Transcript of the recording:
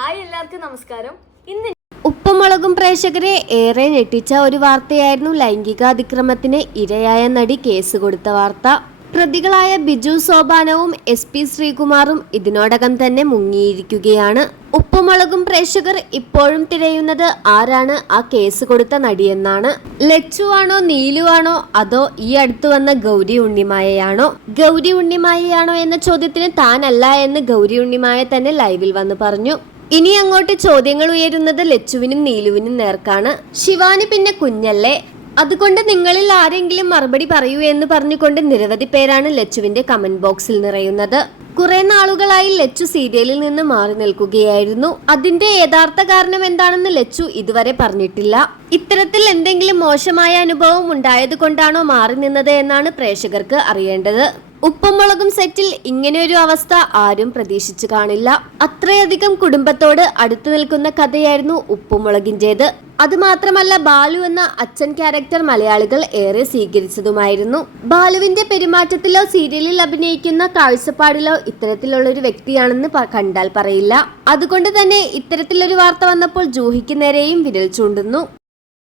Hi എല്ലാവർക്കും നമസ്കാരം. ഇന്ന് ഉപ്പുമുളകും പ്രേക്ഷകരെ ഏറെ ഞെട്ടിച്ച ഒരു വാർത്തയായിരുന്നു ലൈംഗികാതിക്രമത്തിന് ഇരയായ നടി കേസ് കൊടുത്ത വാർത്ത. പ്രതികളായ ബിജു സോപാനവും SP ശ്രീകുമാറും ഇതിനോടകം തന്നെ മുങ്ങിയിരിക്കുകയാണ്. ഉപ്പുമുളകും പ്രേക്ഷകർ ഇപ്പോഴും തിരയുന്നത് ആരാണ് ആ കേസ് കൊടുത്ത നടിയെന്നാണ്. ലച്ചുവാണോ, നീലുവാണോ, അതോ ഈ അടുത്ത് വന്ന ഗൗരി ഉണ്ണിമായയാണോ? ഗൗരി ഉണ്ണിമായയാണോ എന്ന ചോദ്യത്തിന് താനല്ല എന്ന് ഗൗരി ഉണ്ണിമായ തന്നെ ലൈവിൽ വന്ന് പറഞ്ഞു. ഇനി അങ്ങോട്ട് ചോദ്യങ്ങൾ ഉയരുന്നത് ലച്ചുവിനും നീലുവിനും നേർക്കാണ്. ശിവാനി പിന്നെ കുഞ്ഞല്ലേ, അതുകൊണ്ട് നിങ്ങളിൽ ആരെങ്കിലും മറുപടി പറയൂ എന്ന് പറഞ്ഞുകൊണ്ട് നിരവധി പേരാണ് ലച്ചുവിന്റെ കമന്റ് ബോക്സിൽ നിറയുന്നത്. കുറെ നാളുകളായി ലച്ചു സീരിയലിൽ നിന്ന് മാറി നിൽക്കുകയായിരുന്നു. അതിന്റെ യഥാർത്ഥ കാരണം എന്താണെന്ന് ലച്ചു ഇതുവരെ പറഞ്ഞിട്ടില്ല. ഇത്തരത്തിൽ എന്തെങ്കിലും മോശമായ അനുഭവം ഉണ്ടായത് കൊണ്ടാണോ മാറി നിന്നത് എന്നാണ് പ്രേക്ഷകർക്ക് അറിയേണ്ടത്. ഉപ്പുമുളകും സെറ്റിൽ ഇങ്ങനെ ഒരു അവസ്ഥ ആരും പ്രതീക്ഷിച്ചു കാണില്ല. അത്രയധികം കുടുംബത്തോട് അടുത്തു നിൽക്കുന്ന കഥയായിരുന്നു ഉപ്പുമുളകിൻ്റേത്. അതുമാത്രമല്ല, ബാലു എന്ന അച്ഛൻ ക്യാരക്ടർ മലയാളികൾ ഏറെ സ്വീകരിച്ചതുമായിരുന്നു. ബാലുവിന്റെ പെരുമാറ്റത്തിലോ സീരിയലിൽ അഭിനയിക്കുന്ന കാഴ്ചപ്പാടിലോ ഇത്തരത്തിലുള്ള ഒരു വ്യക്തിയാണെന്ന് കണ്ടാൽ പറയില്ല. അതുകൊണ്ട് തന്നെ ഇത്തരത്തിലൊരു വാർത്ത വന്നപ്പോൾ ജൂഹിക്ക് നേരെയും വിരൽ ചൂണ്ടുന്നു.